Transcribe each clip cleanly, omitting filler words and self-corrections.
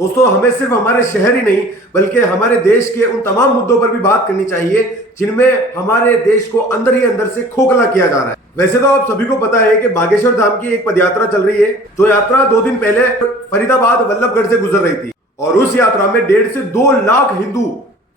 दोस्तों, हमें सिर्फ हमारे शहर ही नहीं बल्कि हमारे देश के उन तमाम मुद्दों पर भी बात करनी चाहिए जिनमें हमारे देश को अंदर ही अंदर से खोखला किया जा रहा है। वैसे तो आप सभी को पता है कि बागेश्वर धाम की एक पदयात्रा चल रही है, जो यात्रा 2 दिन पहले फरीदाबाद वल्लभगढ़ से गुजर रही थी और उस यात्रा में 1.5 से 2 लाख हिंदू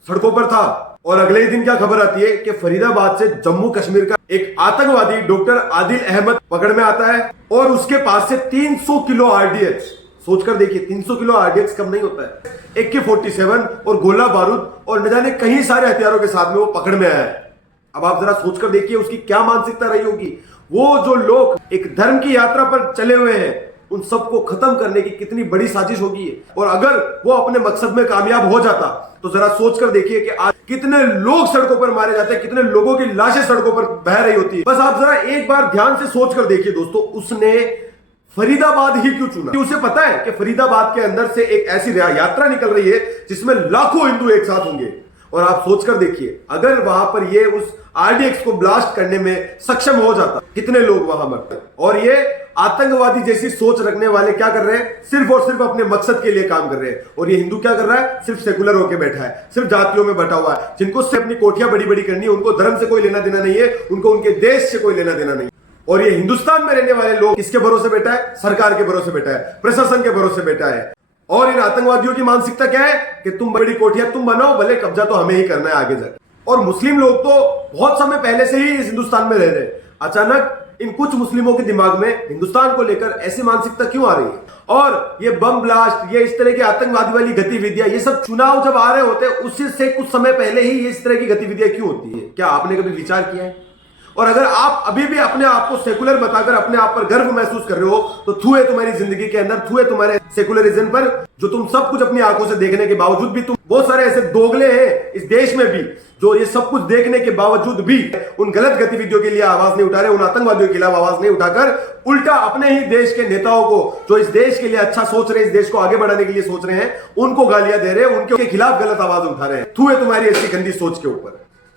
सड़कों पर था। और अगले ही दिन क्या खबर आती है कि फरीदाबाद से जम्मू कश्मीर का एक आतंकवादी डॉक्टर आदिल अहमद पकड़ में आता है और उसके पास से 300 किलो आरडीएक्स, सोचकर देखिए 300 किलो आरडीएक्स कम नहीं होता है, AK-47 और गोला बारूद और न जाने कई सारे हथियारों के साथ में वो पकड़ में आया है। अब आप जरा सोचकर देखिए उसकी क्या मानसिकता रही होगी। वो जो लोग एक धर्म की यात्रा पर चले हुए हैं उन सबको खत्म करने की कितनी बड़ी साजिश होगी। और अगर वो अपने मकसद में कामयाब हो जाता तो जरा सोचकर देखिए कि आज कितने लोग सड़कों पर मारे जाते हैं, कितने लोगों की लाशें सड़कों पर बह रही होती है। बस आप जरा एक बार ध्यान से सोचकर देखिए दोस्तों, उसने फरीदाबाद ही क्यों चुना? उसे पता है कि फरीदाबाद के अंदर से एक ऐसी यात्रा निकल रही है जिसमें लाखों हिंदू एक साथ होंगे। और आप सोचकर देखिए अगर वहां पर ये उस आरडीएक्स को ब्लास्ट करने में सक्षम हो जाता, कितने लोग वहां मरते। और ये आतंकवादी जैसी सोच रखने वाले क्या कर रहे हैं? सिर्फ और सिर्फ अपने मकसद के लिए काम कर रहे हैं। और ये हिंदू क्या कर रहा है? सिर्फ सेकुलर होकर बैठा है, सिर्फ जातियों में बैठा हुआ है, जिनको सिर्फ अपनी कोठियां बड़ी बड़ी करनी है, उनको धर्म से कोई लेना देना नहीं है, उनको उनके देश से कोई लेना देना नहीं। और ये हिंदुस्तान में रहने वाले लोग किसके भरोसे बैठा है? सरकार के भरोसे बैठा है, प्रशासन के भरोसे बैठा है। और इन आतंकवादियों की मानसिकता क्या है कि तुम बड़ी कोठियां तुम बनाओ, भले कब्जा तो हमें ही करना है आगे जाकर। और मुस्लिम लोग तो बहुत समय पहले से ही इस हिंदुस्तान में रह रहे हैं, अचानक इन कुछ मुस्लिमों के दिमाग में हिंदुस्तान को लेकर ऐसी मानसिकता क्यों आ रही है? और ये बम ब्लास्ट, ये इस तरह की आतंकवादी वाली गतिविधियां, ये सब चुनाव जब आ रहे होते हैं उससे से कुछ समय पहले ही ये इस तरह की गतिविधियां क्यों होती है? क्या आपने कभी विचार किया है? और अगर आप अभी भी अपने आप को सेकुलर बताकर अपने आप पर गर्व महसूस कर रहे हो तो थू है तुम्हारी जिंदगी के अंदर, थू है तुम्हारे सेकुलरिज्म पर, जो तुम सब कुछ अपनी आंखों से देखने के बावजूद भी, तुम बहुत सारे ऐसे दोगले हैं इस देश में भी जो ये सब कुछ देखने के बावजूद भी उन गलत गतिविधियों के लिए आवाज नहीं उठा रहे, उन आतंकवादियों के खिलाफ आवाज नहीं उठाकर उल्टा अपने ही देश के नेताओं को जो इस देश के लिए अच्छा सोच रहे हैं, इस देश को आगे बढ़ाने के लिए सोच रहे हैं, उनको गालियां दे रहे हैं, उनके खिलाफ गलत आवाज उठा रहे हैं। थू है तुम्हारी ऐसी गंदी सोच के ऊपर।